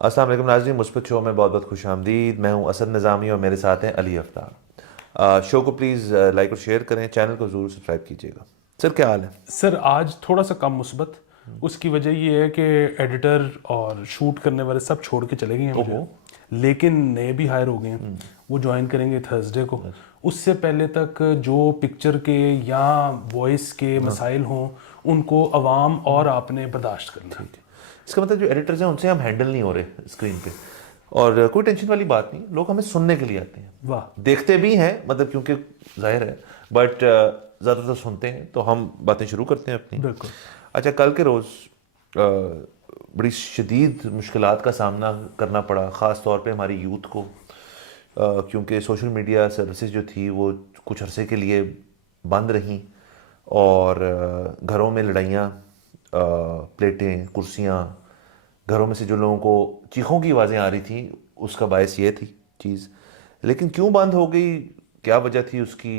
السلام علیکم ناظرین، مثبت شو میں بہت بہت خوش آمدید. میں ہوں اسد نظامی اور میرے ساتھ ہیں علی افطار. شو کو پلیز لائک اور شیئر کریں، چینل کو ضرور سبسکرائب کیجیے گا. سر کیا حال ہے؟ سر آج تھوڑا سا کم مثبت. اس کی وجہ یہ ہے کہ ایڈیٹر اور شوٹ کرنے والے سب چھوڑ کے چلے گئے ہیں مجھے، لیکن نئے بھی ہائر ہو گئے ہیں. وہ جوائن کریں گے تھرسڈے کو. اس سے پہلے تک جو پکچر کے یا وائس کے مسائل ہوں ان کو عوام اور آپ نے برداشت کرنا. اس کا مطلب جو ایڈیٹرز ہیں ان سے ہم ہینڈل نہیں ہو رہے اسکرین پہ، اور کوئی ٹینشن والی بات نہیں. لوگ ہمیں سننے کے لیے آتے ہیں، واہ، دیکھتے بھی ہیں مطلب کیونکہ ظاہر ہے، بٹ زیادہ تر سنتے ہیں. تو ہم باتیں شروع کرتے ہیں اپنی. بالکل. اچھا، کل کے روز بڑی شدید مشکلات کا سامنا کرنا پڑا، خاص طور پہ ہماری یوتھ کو، کیونکہ سوشل میڈیا سروسز جو تھی وہ کچھ عرصے کے لیے بند رہیں، اور گھروں میں لڑائیاں، پلیٹیں، کرسیاں، گھروں میں سے جو لوگوں کو چیخوں کی آوازیں آ رہی تھیں، اس کا باعث یہ تھی چیز. لیکن کیوں بند ہو گئی، کیا وجہ تھی، اس کی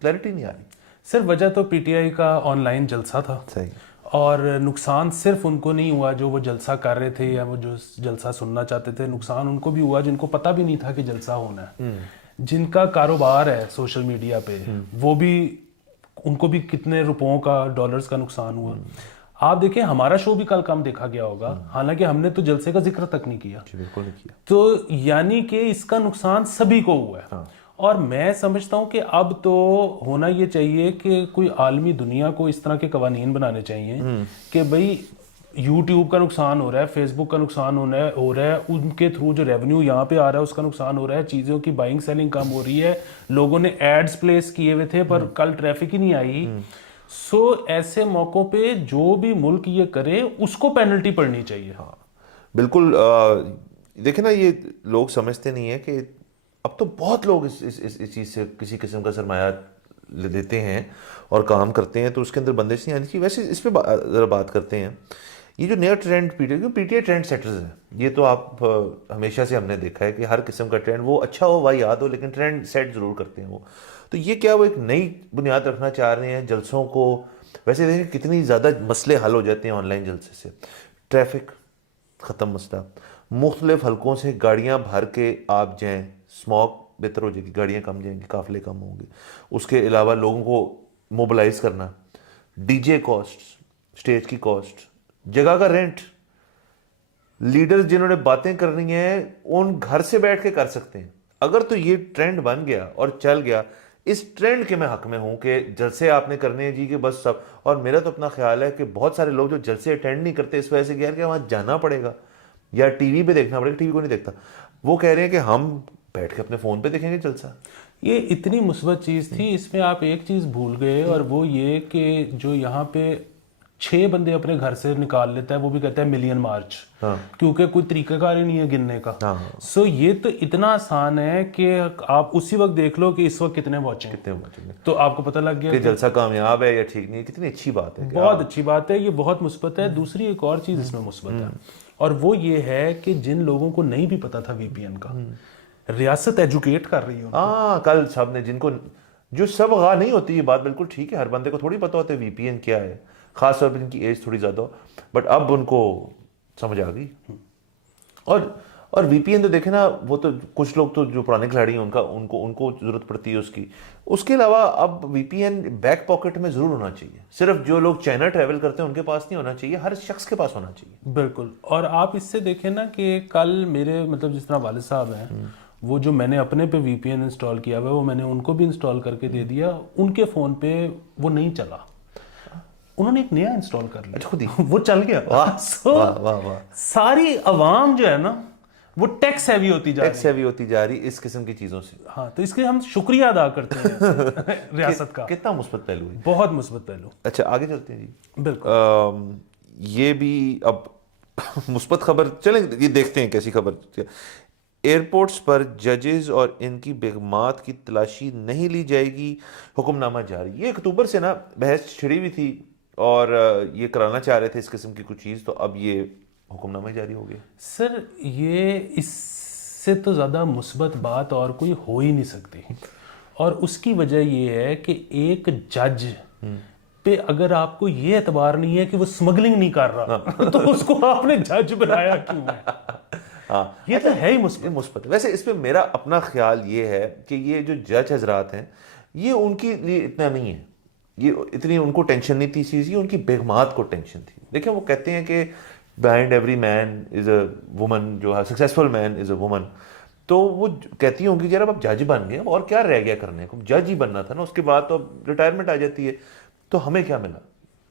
کلیئرٹی نہیں آ رہی. سر وجہ تو پی ٹی آئی کا آن لائن جلسہ تھا، صحیح. اور نقصان صرف ان کو نہیں ہوا جو وہ جلسہ کر رہے تھے یا وہ جو جلسہ سننا چاہتے تھے، نقصان ان کو بھی ہوا جن کو پتہ بھی نہیں تھا کہ جلسہ ہونا ہے. جن کا کاروبار ہے سوشل میڈیا پہ، وہ بھی، ان کو بھی کتنے روپوں کا، ڈالرز کا نقصان ہوا. آپ دیکھیں ہمارا شو بھی کل کم دیکھا گیا ہوگا، حالانکہ ہم نے تو جلسے کا ذکر تک نہیں کیا. بالکل نہیں کیا. تو یعنی کہ اس کا نقصان سبھی کو ہوا ہے. اور میں سمجھتا ہوں کہ اب تو ہونا یہ چاہیے کہ کوئی عالمی دنیا کو اس طرح کے قوانین بنانے چاہیے کہ بھئی یوٹیوب کا نقصان ہو رہا ہے، فیس بک کا نقصان ہو رہا ہے، ان کے تھرو جو ریونیو یہاں پہ آ رہا ہے اس کا نقصان ہو رہا ہے، چیزوں کی بائنگ سیلنگ کم ہو رہی ہے، لوگوں نے ایڈز پلیس کیے ہوئے تھے پر کل ٹریفک ہی نہیں آئی. سو ایسے موقعوں پہ جو بھی ملک یہ کرے اس کو پینلٹی پڑنی چاہیے. ہاں بالکل. دیکھیں نا، یہ لوگ سمجھتے نہیں ہیں کہ اب تو بہت لوگ اس چیز سے کسی قسم کا سرمایہ لے دیتے ہیں اور کام کرتے ہیں، تو اس کے اندر بندش نہیں آنی چاہیے. ویسے اس پہ ذرا بات کرتے ہیں. یہ جو نیا trend P T I trend setters ہیں، یہ تو آپ ہمیشہ سے ہم نے دیکھا ہے کہ ہر قسم کا ٹرینڈ، وہ اچھا ہو واہ یاد ہو، لیکن ٹرینڈ سیٹ ضرور کرتے ہیں وہ. تو یہ کیا وہ ایک نئی بنیاد رکھنا چاہ رہے ہیں جلسوں کو؟ ویسے دیکھیں کتنی زیادہ مسئلے حل ہو جاتے ہیں آن لائن جلسے سے. ٹریفک ختم مسئلہ، مختلف حلقوں سے گاڑیاں بھر کے آپ جائیں، اسموک بہتر ہو جائے گی، گاڑیاں کم جائیں گی، قافلے کم ہوں گے. اس کے علاوہ لوگوں کو موبلائز کرنا، ڈی جے کاسٹ، اسٹیج کی کاسٹ، جگہ کا رینٹ. لیڈرز جنہوں نے باتیں کرنی ہیں ان گھر سے بیٹھ کے کر سکتے ہیں. اگر تو یہ ٹرینڈ بن گیا اور چل گیا، اس ٹرینڈ کے میں حق میں ہوں کہ جلسے آپ نے کرنے ہیں جی کہ بس سب. اور میرا تو اپنا خیال ہے کہ بہت سارے لوگ جو جلسے اٹینڈ نہیں کرتے اس وجہ سے کہ وہاں جانا پڑے گا یا ٹی وی پہ دیکھنا پڑے گا. ٹی وی کو نہیں دیکھتا، وہ کہہ رہے ہیں کہ ہم بیٹھ کے اپنے فون پہ دیکھیں گے جلسہ. یہ اتنی مثبت چیز تھی. اس میں آپ ایک چیز بھول گئے، اور وہ یہ کہ جو یہاں پہ 6 بندے اپنے گھر سے نکال لیتا ہے وہ بھی کہتا ہے ملین مارچ، کیونکہ کوئی طریقہ کار ہی نہیں ہے گننے کا. سو یہ تو اتنا آسان ہے کہ آپ اسی وقت دیکھ لو کہ اس وقت کتنے واچنگ، تو آپ کو پتہ لگ گیا کہ جلسہ کامیاب ہے یا ٹھیک نہیں. کتنی اچھی بات ہے، بہت اچھی بات ہے، یہ بہت مثبت ہے. دوسری ایک اور چیز اس میں مثبت ہے، اور وہ یہ ہے کہ جن لوگوں کو نہیں بھی پتا تھا وی پی این کا، ریاست ایجوکیٹ کر رہی ہے. ہاں کل سب نے، جن کو جو سب غا نہیں ہوتی، یہ بات بالکل ٹھیک ہے، ہر بندے کو تھوڑی پتا ہوتا ہے وی پی این کیا ہے، خاص طور پہ ان کی ایج تھوڑی زیادہ ہو، بٹ اب ان کو سمجھ آ گئی. اور وی پی این تو دیکھیں نا، وہ تو کچھ لوگ تو جو پرانے کھلاڑی ہیں ان کو ضرورت پڑتی ہے اس کی. اس کے علاوہ اب وی پی این بیک پاکٹ میں ضرور ہونا چاہیے. صرف جو لوگ چائنا ٹریول کرتے ہیں ان کے پاس نہیں ہونا چاہیے، ہر شخص کے پاس ہونا چاہیے. بالکل. اور آپ اس سے دیکھیں نا کہ کل میرے مطلب جس طرح والد صاحب ہیں، وہ جو میں نے اپنے پہ وی پی این انسٹال کیا ہوا ہے وہ میں نے ان کو بھی انسٹال کر کے دے دیا. ان کے فون پہ وہ نہیں چلا، انہوں نے ایک نیا انسٹال کر لیا، خود ہی وہ چل گیا. ساری عوام جو ہے نا وہ ٹیکس ہیوی ہوتی جا رہی اس قسم کی چیزوں سے. ہاں، تو اس کے ہم شکریہ ادا کرتے ہیں ریاست کا. کتنا مثبت پہلو ہے، بہت مثبت پہلو. اچھا آگے چلتے ہیں جی. بالکل. یہ بھی اب مثبت خبر، چلیں یہ دیکھتے ہیں کیسی خبر. ایئرپورٹس پر ججز اور ان کی بیگمات کی تلاشی نہیں لی جائے گی، حکم نامہ جاری. یہ اکتوبر سے نا بحث چھڑی ہوئی تھی اور یہ کرانا چاہ رہے تھے اس قسم کی کچھ چیز، تو اب یہ حکم نامہ جاری ہو گیا. سر یہ اس سے تو زیادہ مثبت بات اور کوئی ہو ہی نہیں سکتی، اور اس کی وجہ یہ ہے کہ ایک جج پہ اگر آپ کو یہ اعتبار نہیں ہے کہ وہ سمگلنگ نہیں کر رہا تو اس کو آپ نے جج بنایا کیوں ہے؟ ہاں یہ تو ہے ہی مثبت. ویسے اس پہ میرا اپنا خیال یہ ہے کہ یہ جو جج حضرات ہیں یہ ان کے لیے اتنا نہیں ہے, یہ اتنی ان کو ٹینشن نہیں تھی اس چیز کی, ان کی بیگمات کو ٹینشن تھی. دیکھیں وہ کہتے ہیں کہ behind every man is a woman, جو ہے successful man is a woman. تو وہ کہتی ہوں گی یار اب جج بن گئے اور کیا رہ گیا کرنے کو, جج ہی بننا تھا نا, اس کے بعد تو ریٹائرمنٹ آ جاتی ہے. تو ہمیں کیا ملا,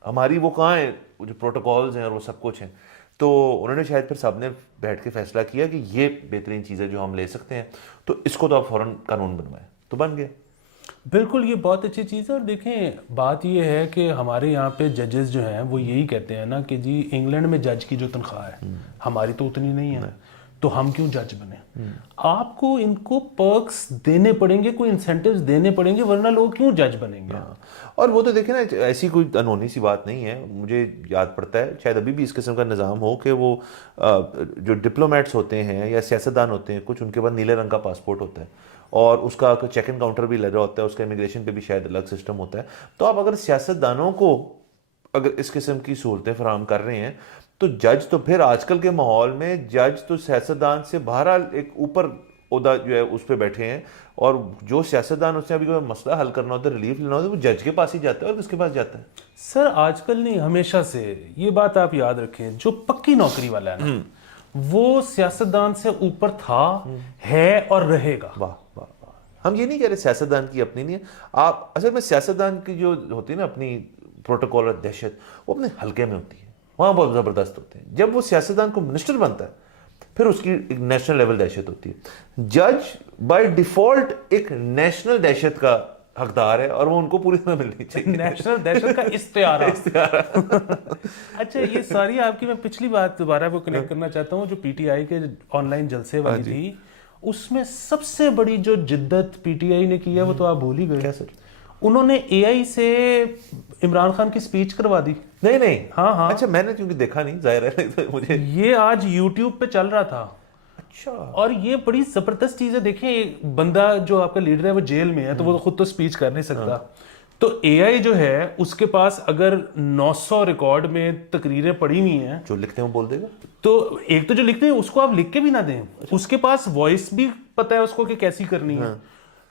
ہماری وہ کہاں ہیں جو پروٹوکالز ہیں اور وہ سب کچھ ہیں. تو انہوں نے شاید پھر سب نے بیٹھ کے فیصلہ کیا کہ یہ بہترین چیز ہے جو ہم لے سکتے ہیں, تو اس کو تو آپ فوراً قانون بنوائیں, تو بن گئے. بالکل, یہ بہت اچھی چیز ہے. اور دیکھیں بات یہ ہے کہ ہمارے یہاں پہ ججز جو ہیں وہ یہی کہتے ہیں نا کہ جی انگلینڈ میں جج کی جو تنخواہ ہے ہماری تو اتنی نہیں ہے, تو ہم کیوں جج بنے. آپ کو ان کو پرکس دینے پڑیں گے, کوئی انسینٹیوز دینے پڑیں گے, ورنہ لوگ کیوں جج بنیں گے. اور وہ تو دیکھیں نا ایسی کوئی انہونی سی بات نہیں ہے. مجھے یاد پڑتا ہے شاید ابھی بھی اس قسم کا نظام ہو کہ وہ جو ڈپلومیٹس ہوتے ہیں یا سیاستدان ہوتے ہیں کچھ, ان کے پاس نیلے رنگ کا پاسپورٹ ہوتا ہے اور اس کا چیک ان کاؤنٹر بھی لگا ہوتا ہے, اس کا امیگریشن پہ بھی شاید الگ سسٹم ہوتا ہے. تو آپ اگر سیاستدانوں کو اگر اس قسم کی سہولتیں فراہم کر رہے ہیں تو جج تو پھر آج کل کے ماحول میں جج تو سیاستدان سے بہرحال ایک اوپر عہدہ جو ہے اس پہ بیٹھے ہیں, اور جو سیاستدان اس نے ابھی کوئی مسئلہ حل کرنا ہوتا ہے, ریلیف لینا ہوتا ہے, وہ جج کے پاس ہی جاتا ہے. اور کس کے پاس جاتا ہے؟ سر آج کل نہیں, ہمیشہ سے یہ بات آپ یاد رکھیں, جو پکی نوکری والا ہے نا وہ سیاستدان سے اوپر تھا, ہے اور رہے گا. واہ واہ واہ. ہم یہ نہیں کہہ رہے سیاستدان کی اپنی نہیں ہے. آپ اصل میں سیاستدان کی جو ہوتی ہے نا اپنی پروٹوکول اور دہشت, وہ اپنے حلقے میں ہوتی ہے, وہاں بہت زبردست ہوتے ہیں. جب وہ سیاستدان کو منسٹر بنتا ہے پھر اس کی ایک نیشنل لیول دہشت ہوتی ہے. جج بائی ڈیفالٹ ایک نیشنل دہشت کا حقدار ہے اور وہ ان کو پوری طرح ملنی چاہیے. نیشنل دہشت کا استعارہ. اچھا, یہ ساری آپ کی, میں پچھلی بات دوبارہ وہ کنیکٹ کرنا چاہتا ہوں, جو پی ٹی آئی کے آن لائن جلسے والی تھی, اس میں سب سے بڑی جو جدت پی ٹی آئی نے کی ہے وہ تو آپ بھول ہی گئے. کیا سر؟ انہوں نے اے آئی سے عمران خان کی سپیچ کروا دی. نہیں ہاں ہاں, اچھا میں نے کیونکہ دیکھا نہیں, ظاہر ہے مجھے. یہ آج یوٹیوب پہ چل رہا تھا. اچھا. اور یہ بڑی زبردست چیز ہے. دیکھیں بندہ جو آپ کا لیڈر ہے وہ جیل میں ہے, تو وہ خود تو سپیچ کر نہیں سکتا. تو اے آئی جو ہے اس کے پاس اگر 900 ریکارڈ میں تقریریں پڑی ہوئی ہیں, جو لکھتے ہیں وہ بول دے گا. تو ایک تو جو لکھتے ہیں اس کو آپ لکھ کے بھی نہ دیں, اس کے پاس وائس بھی پتہ ہے اس کو کہ کیسی کرنی ہے.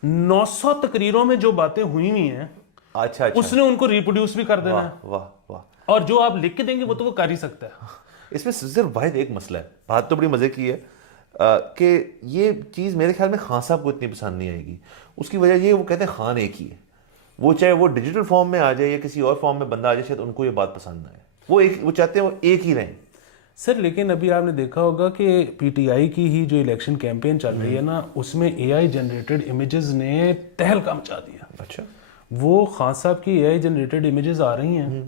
900 تقریروں میں جو باتیں ہوئی ہوئی ہیں اچھا اس نے ان کو ریپروڈیوس بھی کر دینا ہے. واہ واہ. اور جو آپ لکھ کے دیں گے وہ تو وہ کر ہی سکتا ہے. اس میں صرف واحد ایک مسئلہ ہے, بات تو بڑی مزے کی ہے کہ یہ چیز میرے خیال میں خان صاحب کو اتنی پسند نہیں آئے گی. اس کی وجہ یہ, وہ کہتے ہیں خان ایک ہی ہے, وہ چاہے وہ ڈیجیٹل فارم میں آ جائے یا کسی اور فارم میں بندہ آ جائے, شاید ان کو یہ بات پسند نہ آئے. وہ چاہتے ہیں وہ ایک ہی رہیں. سر لیکن ابھی آپ نے دیکھا ہوگا کہ پی ٹی آئی کی ہی جو الیکشن کیمپین چل رہی ہے نا, اس میں اے آئی جنریٹڈ امیجز نے تہلکہ مچا دیا. اچھا. وہ خان صاحب کی اے آئی جنریٹڈ امیجز آ رہی ہیں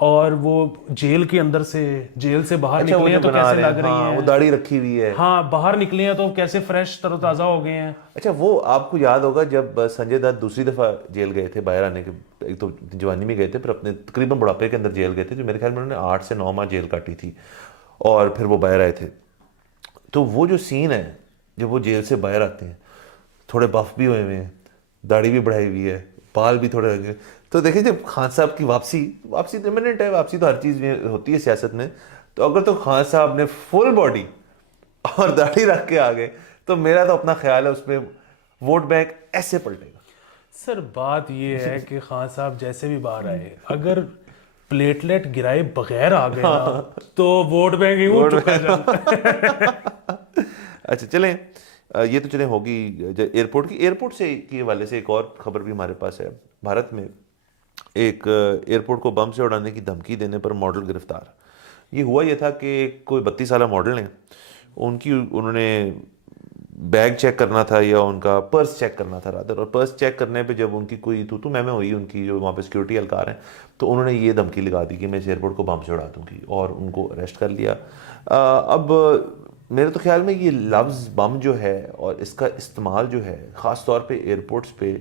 اور وہ جیل کے اندر سے, جیل سے باہر نکلے ہیں تو کیسے لگ رہی ہیں, وہ داڑھی رکھی ہوئی ہے, ہاں باہر نکلے ہیں تو کیسے فریش تر و تازہ ہو گئے ہیں. اچھا وہ آپ کو یاد ہوگا جب سنجے دت دوسری دفعہ جیل گئے تھے, باہر آنے کے, ایک تو جوانی میں گئے تھے, پھر اپنے تقریباً بڑھاپے کے اندر جیل گئے تھے, جو میرے خیال میں انہوں نے 8 سے 9 ماہ جیل کاٹی تھی, اور پھر وہ باہر آئے تھے. تو وہ جو سین ہے جب وہ جیل سے باہر آتے ہیں, تھوڑے بف بھی ہوئے ہیں, داڑھی بھی بڑھائی ہوئی ہے, بال بھی تھوڑے رنگے, تو دیکھیں جب خان صاحب کی واپسی ایمننٹ ہے, واپسی تو ہر چیز میں ہوتی ہے سیاست میں, تو اگر تو خان صاحب نے فل باڈی اور داڑھی رکھ کے آگے, تو میرا تو اپنا خیال ہے اس میں ووٹ بینک ایسے پلٹے گا. سر بات یہ ہے کہ خان صاحب جیسے بھی باہر آئے, اگر پلیٹلیٹ گرائے بغیر آ گئے نا, تو ووٹ بینک ہی اٹھ چکا جاتا. اچھا چلیں, یہ تو چلیں ہوگی ایئرپورٹ کی. ایئرپورٹ سے کے حوالے سے ایک اور خبر بھی ہمارے پاس ہے. بھارت میں ایک ایئرپورٹ کو بم سے اڑانے کی دھمکی دینے پر ماڈل گرفتار. یہ ہوا یہ تھا کہ کوئی 32 سالہ ماڈل ہیں, انہوں نے بیگ چیک کرنا تھا یا ان کا پرس چیک کرنا تھا رادر, اور پرس چیک کرنے پہ جب ان کی کوئی تو میں ہوئی ان کی جو وہاں پہ سیکورٹی اہلکار ہیں, تو انہوں نے یہ دھمکی لگا دی کہ میں اس ایئرپورٹ کو بم سے اڑا دوں گی, اور ان کو اریسٹ کر لیا. اب میرے تو خیال میں یہ لفظ بم جو ہے اور اس کا استعمال جو ہے خاص طور پہ ایئرپورٹس پہ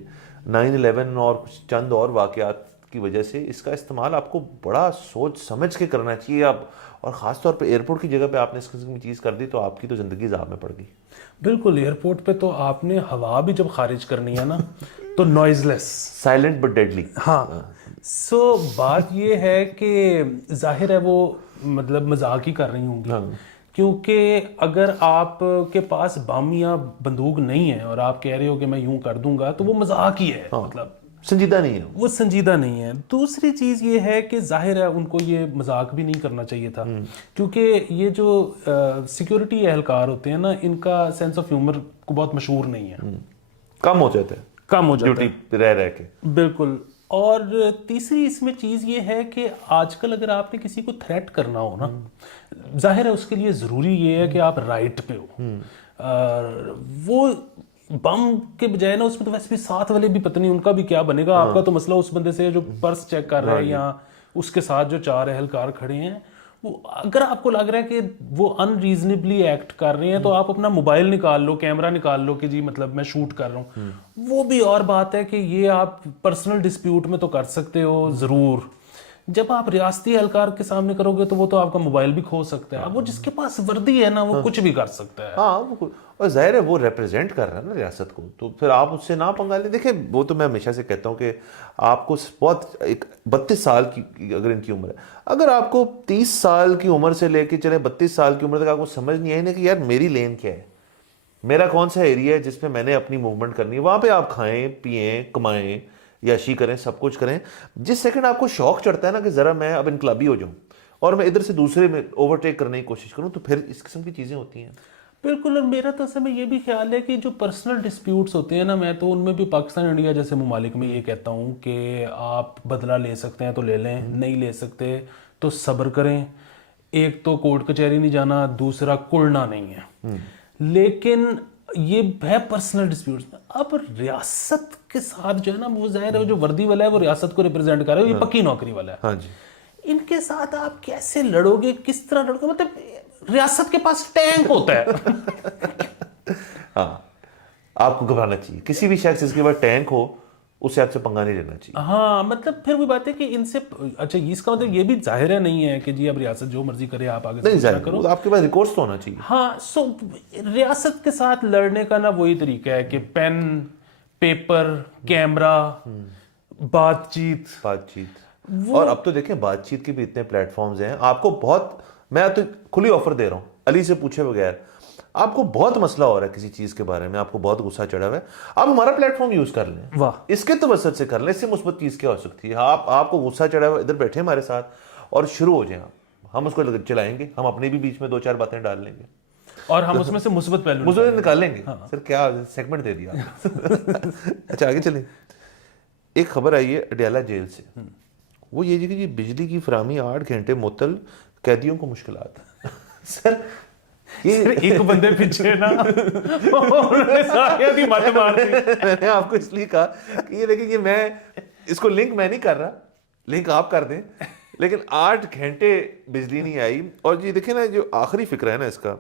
9/11 اور چند اور واقعات کی وجہ سے, اس کا استعمال آپ کو بڑا سوچ سمجھ کے کرنا چاہیے. آپ اور خاص طور پہ ایئرپورٹ کی جگہ پہ آپ نے اس قسم کی چیز کر دی تو آپ کی تو زندگی عذاب میں پڑ گئی. بالکل, ایئرپورٹ پہ تو آپ نے ہوا بھی جب خارج کرنی ہے نا تو noise less, silent but deadly. ہاں. سو بات یہ ہے کہ ظاہر ہے وہ مطلب مذاق ہی کر رہی ہوں گی, کیونکہ اگر آپ کے پاس بم یا بندوق نہیں ہے اور آپ کہہ رہے ہو کہ میں یوں کر دوں گا تو وہ مذاق ہی ہے، مطلب سنجیدہ نہیں ہے وہ سنجیدہ نہیں ہے۔ دوسری چیز یہ ہے کہ ظاہر ہے ان کو یہ مذاق بھی نہیں کرنا چاہیے تھا، کیونکہ یہ جو سیکیورٹی اہلکار ہوتے ہیں نا، ان کا سینس آف ہیومر کو بہت مشہور نہیں ہے، کم ہو جاتا ہے کم ہو جاتا ہے ڈیوٹی پہ رہ کے۔ بالکل۔ اور تیسری اس میں چیز یہ ہے کہ آج کل اگر آپ نے کسی کو تھریٹ کرنا ہو نا، ظاہر ہے اس کے لیے ضروری یہ ہے کہ آپ رائٹ پہ ہو، وہ بم کے بجائے نا اس میں تو ویسے بھی ساتھ والے بھی پتہ نہیں ان کا بھی کیا بنے گا، آپ کا تو مسئلہ اس بندے سے جو پرس چیک کر رہا ہے یا اس کے ساتھ جو 4 اہلکار کھڑے ہیں، وہ اگر آپ کو لگ رہا ہے کہ وہ ان ریزنیبلی ایکٹ کر رہے ہیں تو آپ اپنا موبائل نکال لو، کیمرہ نکال لو کہ جی مطلب میں شوٹ کر رہا ہوں۔ وہ بھی اور بات ہے کہ یہ آپ پرسنل ڈسپیوٹ میں تو کر سکتے ہو ضرور، جب آپ ریاستی اہلکار کے سامنے کرو گے تو وہ تو آپ کا موبائل بھی کھو سکتا ہے، وہ جس کے پاس وردی ہے نا وہ کچھ بھی کر سکتا ہے۔ ہاں، اور ظاہر ہے وہ ریپرزینٹ کر رہا ہے نا ریاست کو، تو پھر آپ اس سے نہ پنگا لیں۔ دیکھیں وہ تو میں ہمیشہ سے کہتا ہوں کہ آپ کو بہت 32 سال کی اگر ان کی عمر ہے، اگر آپ کو 30 سال کی عمر سے لے کے چلے 32 سال کی عمر تک آپ کو سمجھ نہیں آئی نا کہ یار میری لین کیا ہے، میرا کون سا ایریا ہے جس میں میں نے اپنی موومنٹ کرنی ہے، وہاں پہ آپ کھائیں پئیں کمائیں یاشی کریں سب کچھ کریں۔ جس سیکنڈ آپ کو شوق چڑھتا ہے نا کہ ذرا میں اب انقلابی ہو جاؤں اور میں ادھر سے دوسرے میں اوورٹیک کرنے کی کوشش کروں، تو پھر اس قسم کی چیزیں ہوتی ہیں۔ بالکل۔ اور میرا تو اصل میں یہ بھی خیال ہے کہ جو پرسنل ڈسپیوٹس ہوتے ہیں نا، میں تو ان میں بھی پاکستان انڈیا جیسے ممالک میں یہ کہتا ہوں کہ آپ بدلہ لے سکتے ہیں تو لے لیں، نہیں لے سکتے تو صبر کریں۔ ایک تو کورٹ کچہری نہیں جانا، دوسرا کڑنا نہیں ہے، لیکن یہ ہے پرسنل ڈسپیوٹس۔ اب ریاست کے ساتھ جو ہے نا، وہ ظاہر ہے جو وردی والا ہے وہ ریاست کو ریپرزینٹ کر رہا ہے، یہ پکی نوکری والا ہے، ہاں جی، ان کے ساتھ آپ کیسے لڑو گے، کس طرح لڑو گے؟ مطلب ریاست کے پاس ٹینک ہوتا ہے۔ ہاں آپ کو گھبرانا چاہیے، کسی بھی شخص جس کے پاس ٹینک ہو اس سے آپ سے پنگا نہیں لینا چاہیے۔ ہاں مطلب پھر وہ بات ہے کہ ان سے اچھا اس کا مطلب یہ بھی ظاہر ہے نہیں ہے کہ جی اب ریاست جو مرضی کرے آپ آگے سے نہیں کچھ نہ ظاہر کرو۔ آپ کے پاس ریکارڈز تو ہونا چاہیے۔ ہاں سو ریاست کے ساتھ لڑنے کا نا وہی طریقہ ہے کہ پین پیپر کیمرہ بات چیت۔ اور اب تو دیکھیں بات چیت کے بھی اتنے پلیٹ فارمز ہیں، آپ کو بہت، میں تو کھلی آفر دے رہا ہوں علی سے پوچھے بغیر، آپ کو بہت مسئلہ ہو رہا ہے کسی چیز کے بارے میں، آپ کو بہت غصہ چڑھا ہوا ہے، آپ ہمارا پلیٹ فارم یوز کر لیں، واہ اس کے توسط سے کر لیں۔ اس سے مثبت چیز کیا ہو سکتی ہے؟ آپ کو غصہ چڑھا ہوا ہے، ادھر بیٹھے ہمارے ساتھ اور شروع ہو جائیں آپ، ہم اس کو چلائیں گے، ہم اپنے بھی بیچ میں 2-4 باتیں ڈال لیں گے اور ہم اس میں سے مثبت پہلو مجھے نکال لیں گے۔ سر کیا سیگمنٹ دے دیا۔ اچھا آگے چلیں۔ ایک خبر آئی ہے اڈیالہ جیل سے، وہ یہ کہ بجلی کی فراہمی 8 گھنٹے معطل، قیدیوں کو مشکلات۔ سر یہ ایک بندے پیچھے نا میں نے آپ کو اس لیے کہا کہ یہ دیکھیں، یہ میں اس کو لنک میں نہیں کر رہا، لنک آپ کر دیں، لیکن 8 گھنٹے بجلی نہیں آئی۔ اور یہ دیکھیں نا جو آخری فکر ہے نا اس کا،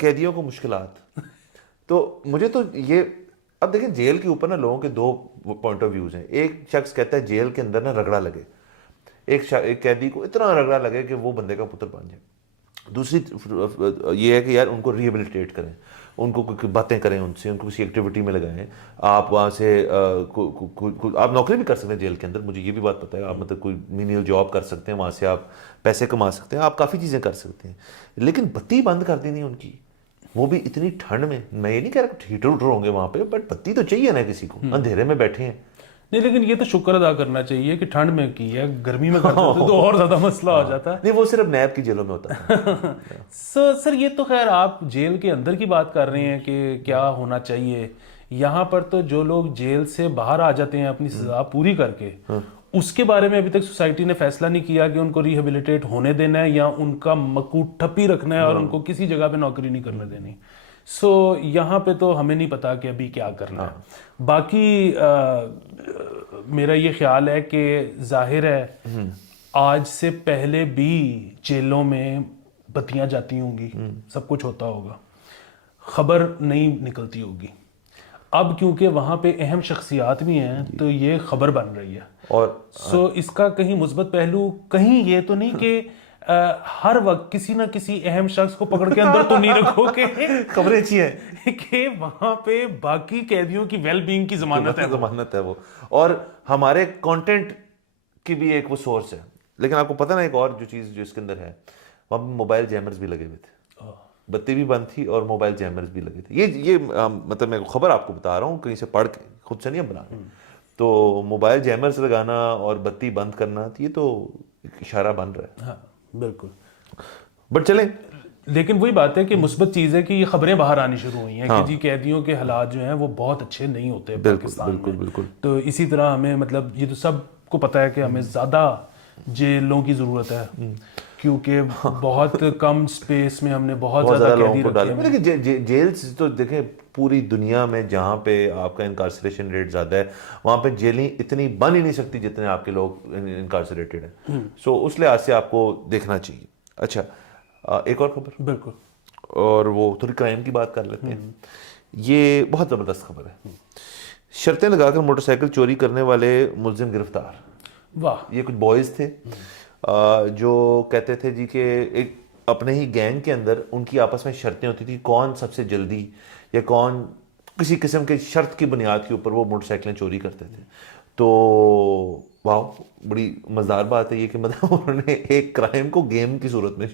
قیدیوں کو مشکلات، تو مجھے تو یہ اب دیکھیں جیل کے اوپر نا لوگوں کے 2 پوائنٹ آف ویوز ہیں۔ ایک شخص کہتا ہے جیل کے اندر نا رگڑا لگے، ایک قیدی کو اتنا رگڑا لگے کہ وہ بندے کا پتر بن جائے۔ دوسری یہ ہے کہ یار ان کو ریہیبلیٹیٹ کریں، ان کو کوئی باتیں کریں، ان سے ان کو کسی ایکٹیویٹی میں لگائیں۔ آپ وہاں سے آپ نوکری بھی کر سکتے ہیں جیل کے اندر، مجھے یہ بھی بات پتہ ہے، آپ مطلب کوئی مینیل جاب کر سکتے ہیں، وہاں سے آپ پیسے کما سکتے ہیں، آپ کافی چیزیں کر سکتے ہیں، لیکن بتی بند کر دینی ان کی، وہ بھی اتنی ٹھنڈ میں۔ میں یہ نہیں کہہ رہا کہ ہیٹر ویٹر ہوں گے وہاں پہ، بٹ بتی تو چاہیے نا کسی کو، اندھیرے میں بیٹھے ہیں۔ نہیں لیکن یہ تو شکر ادا کرنا چاہیے کہ ٹھنڈ میں کی ہے، گرمی میں کرتے تو اور زیادہ مسئلہ ہو جاتا۔ نہیں وہ صرف نیب کی جیلوں میں ہوتا ہے۔ سر یہ تو خیر آپ جیل کے اندر کی بات کر رہے ہیں کہ کیا ہونا چاہیے، یہاں پر تو جو لوگ جیل سے باہر آ جاتے ہیں اپنی سزا پوری کر کے، اس کے بارے میں ابھی تک سوسائٹی نے فیصلہ نہیں کیا کہ ان کو ریہیبلیٹیٹ ہونے دینا ہے یا ان کا مکوٹ ٹھپی رکھنا ہے اور ان کو کسی جگہ پہ نوکری نہیں کرنے دینی۔ سو یہاں پہ تو ہمیں نہیں پتا کہ ابھی کیا کرنا ہے۔ باقی میرا یہ خیال ہے کہ ظاہر ہے آج سے پہلے بھی جیلوں میں بتیاں جاتی ہوں گی، سب کچھ ہوتا ہوگا، خبر نہیں نکلتی ہوگی۔ اب کیونکہ وہاں پہ اہم شخصیات بھی ہیں تو یہ خبر بن رہی ہے، اور سو اس کا کہیں مثبت پہلو، کہیں یہ تو نہیں کہ ہر وقت کسی نہ کسی اہم شخص کو پکڑ کے اندر تو نہیں رکھو کہ خبریں اچھی ہیں کہ وہاں پہ باقی قیدیوں کی ویل بینگ کی ضمانت ہے وہ، اور ہمارے کانٹینٹ کی بھی ایک وہ سورس ہے۔ لیکن آپ کو پتہ نا ایک اور جو چیز جو اس کے اندر ہے، وہاں موبائل جیمرز بھی لگے ہوئے تھے۔ بتی بھی بند تھی اور موبائل جیمرز بھی لگے تھے. یہ مطلب میں خبر آپ کو بتا رہا ہوں کہیں سے پڑھ کے, خود سے نہیں ہم بنا رہے. تو موبائل جیمرز لگانا اور بتی بند کرنا یہ تو ایک اشارہ بن رہا ہے. ہاں بالکل. بٹ چلیں, لیکن وہی بات ہے کہ مثبت چیز ہے کہ یہ خبریں باہر آنی شروع ہوئی ہیں کہ جی قیدیوں کے حالات جو ہیں وہ بہت اچھے نہیں ہوتے پاکستان میں. بالکل. تو اسی طرح ہمیں مطلب یہ تو سب کو پتہ ہے کہ ہمیں زیادہ جیلوں کی ضرورت ہے کیونکہ بہت کم سپیس میں ہم نے بہت زیادہ لوگوں قیدی کو رکھے ڈالے. لیکن جیلز تو دیکھیں پوری دنیا میں جہاں پہ آپ کا انکارسریشن ریٹ زیادہ ہے وہاں پہ جیلیں اتنی بن ہی نہیں سکتی جتنے آپ کے لوگ انکارسریٹڈ ہیں. سو اس لحاظ سے آپ کو دیکھنا چاہیے. اچھا, ایک اور خبر, بالکل, اور وہ تھوڑی کرائم کی بات کر لیتے ہیں. یہ بہت زبردست خبر ہے. شرطیں لگا کر موٹر سائیکل چوری کرنے والے ملزم گرفتار. واہ. یہ کچھ بوائز تھے جو کہتے تھے جی کہ ایک اپنے ہی گینگ کے اندر ان کی آپس میں شرطیں ہوتی تھی کون سب سے جلدی یا کون کسی قسم کے شرط کی بنیاد کے اوپر وہ موٹر سائیکلیں چوری کرتے تھے. تو واو, بڑی مزدار بات ہے یہ کہ مطلب انہوں نے ایک کرائم کو گیم کی صورت میں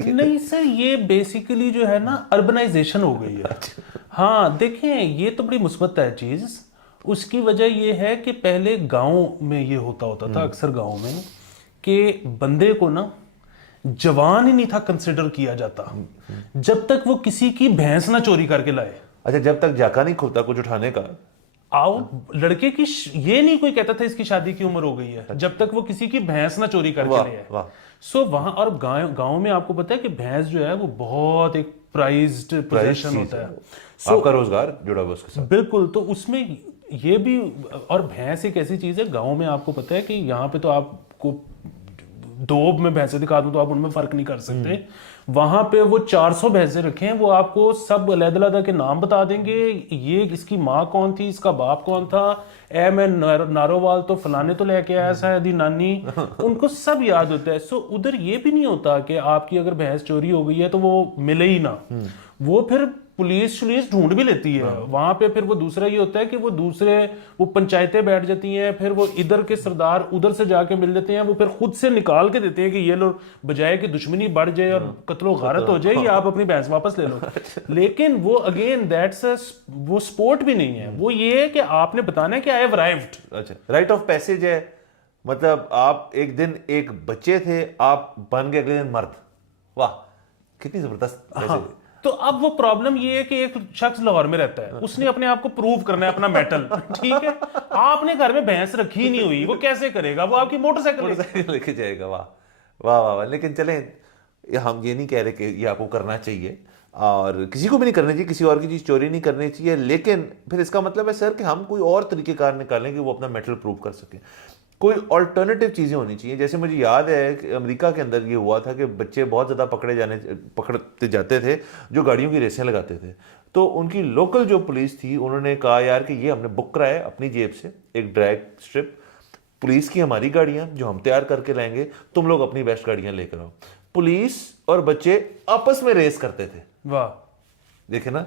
نہیں سر, یہ بیسیکلی جو ہے نا اربنائزیشن ہو گئی ہے. ہاں دیکھیں یہ تو بڑی مثبت ہے چیز. اس کی وجہ یہ ہے کہ پہلے گاؤں میں یہ ہوتا تھا اکثر گاؤں میں کہ بندے کو نا جوان ہی نہیں تھا کنسیڈر کیا جاتا جب تک وہ کسی کی بھینس نہ چوری کر کے لائے. اچھا, جب تک جاکا نہیں کھلتا کچھ اٹھانے کا. آؤ لڑکے کی یہ نہیں کوئی کہتا تھا اس کی شادی کی عمر ہو گئی ہے جب تک وہ کسی کی بھینس نہ چوری کر کے لے آئے. سو وہاں اور گاؤں میں آپ کو پتا ہے کہ بھینس جو ہے وہ بہت ایک پرائزڈ پوزیشن ہوتا ہے. آپ کا روزگار جڑا ہوا اس کے ساتھ. بالکل. تو اس میں یہ بھی, اور بھینس ایک ایسی چیز ہے گاؤں میں آپ کو پتا ہے کہ یہاں پہ تو آپ کو دو میں بھینسیں دکھا دوں تو آپ ان میں فرق نہیں کر سکتے. وہاں پہ وہ 400 بھینسیں رکھیں, وہ آپ کو سب علیحدہ علیحدہ کے نام بتا دیں گے, یہ اس کی ماں کون تھی, اس کا باپ کون تھا, اے میں نارووال تو فلانے تو لے کے آیا سایدی نانی, ان کو سب یاد ہوتا ہے. سو ادھر یہ بھی نہیں ہوتا کہ آپ کی اگر بھینس چوری ہو گئی ہے تو وہ ملے ہی نہ, وہ پھر پولیس ڈھونڈ بھی لیتی ہے وہاں پہ. پھر وہ دوسرا یہ ہوتا ہے کہ وہ پنچایتیں بیٹھ جاتی ہیں, پھر وہ ادھر کے سردار ادھر سے جا کے مل لیتے ہیں, وہ پھر خود سے نکال کے دیتے ہیں کہ یہ لو, بجائے کہ دشمنی بڑھ جائے اور قتل و غارت ہو جائے, یہ آپ اپنی بھینس واپس لے لو. لیکن وہ اگین دیٹس وہ سپورٹ بھی نہیں ہے, وہ یہ ہے کہ آپ نے بتانا ہے کہ آئی ہیو ارائیوڈ. اچھا, رائٹ آف پیسج ہے, مطلب آپ ایک دن ایک بچے تھے, آپ بن گئے اگلے دن مرد. واہ کتنی زبردست. تو اب وہ پرابلم یہ ہے کہ ایک شخص لاہور میں رہتا ہے, اس نے اپنے آپ کو پروو کرنا ہے اپنا میٹل, ٹھیک ہے. آپ نے گھر میں بھینس رکھی ہی نہیں ہوئی, وہ کیسے کرے گا, وہ آپ کی موٹر سائیکل لے کے جائے گا. واہ واہ واہ. لیکن چلیں ہم یہ نہیں کہہ رہے کہ یہ آپ کو کرنا چاہیے اور کسی کو بھی نہیں کرنا چاہیے, کسی اور کی چیز چوری نہیں کرنی چاہیے, لیکن پھر اس کا مطلب ہے سر کہ ہم کوئی اور طریقہ کار نکالیں کہ وہ اپنا میٹل پروو کر سکیں. کوئی آلٹرنیٹو چیزیں ہونی چاہیے. جیسے مجھے یاد ہے کہ امریکہ کے اندر یہ ہوا تھا کہ بچے بہت زیادہ پکڑتے جاتے تھے جو گاڑیوں کی ریسیں لگاتے تھے. تو ان کی لوکل جو پولیس تھی انہوں نے کہا یار کہ یہ ہم نے بک کرایا اپنی جیب سے ایک ڈریگ اسٹرپ, پولیس کی ہماری گاڑیاں جو ہم تیار کر کے لائیں گے, تم لوگ اپنی بیسٹ گاڑیاں لے کر آؤ. پولیس اور بچے آپس میں ریس کرتے تھے. واہ دیکھیں نا,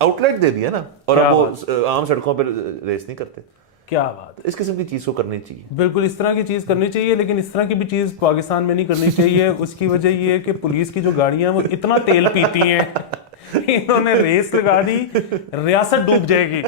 آؤٹ لیٹ دے دیا نا, اور اب وہ عام سڑکوں پہ ریس نہیں کرتے. کیا بات. اس قسم کی چیز کو کرنی چاہیے. بالکل اس طرح کی چیز کرنی چاہیے, لیکن اس طرح کی بھی چیز پاکستان میں نہیں کرنی چاہیے. اس کی وجہ یہ ہے کہ پولیس کی جو گاڑیاں ہیں وہ اتنا تیل پیتی ہیں, انہوں نے ریس لگا دی, ریاست ڈوب جائے گی,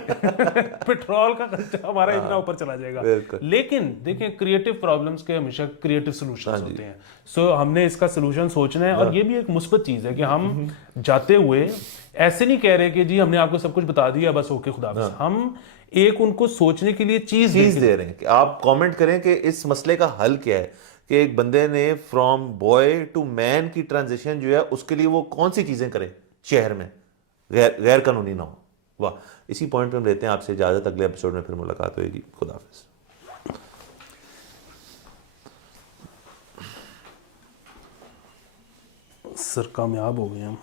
پیٹرول کا خرچہ ہمارا اتنا اوپر چلا جائے گا. لیکن دیکھیں کریٹو پرابلمس کے ہمیشہ کریٹو سولوشنز ہوتے ہیں. سو ہم نے اس کا سولوشن سوچنا ہے, اور یہ بھی ایک مثبت چیز ہے کہ ہم جاتے ہوئے ایسے نہیں کہہ رہے کہ جی ہم نے آپ کو سب کچھ بتا دیا بس اوکے خدا حافظ. ہم ایک ان کو سوچنے کے لیے چیز دے رہے ہیں کہ آپ کامنٹ کریں کہ اس مسئلے کا حل کیا ہے, کہ ایک بندے نے فرام بوائے ٹو مین کی ٹرانزیشن جو ہے اس کے لیے وہ کون سی چیزیں کرے شہر میں غیر قانونی نہ ہو. واہ, اسی پوائنٹ پہ ہم لیتے ہیں آپ سے اجازت, اگلے ایپیسوڈ میں پھر ملاقات ہوئے گی. خدا حافظ. سر کامیاب ہو گئے ہم.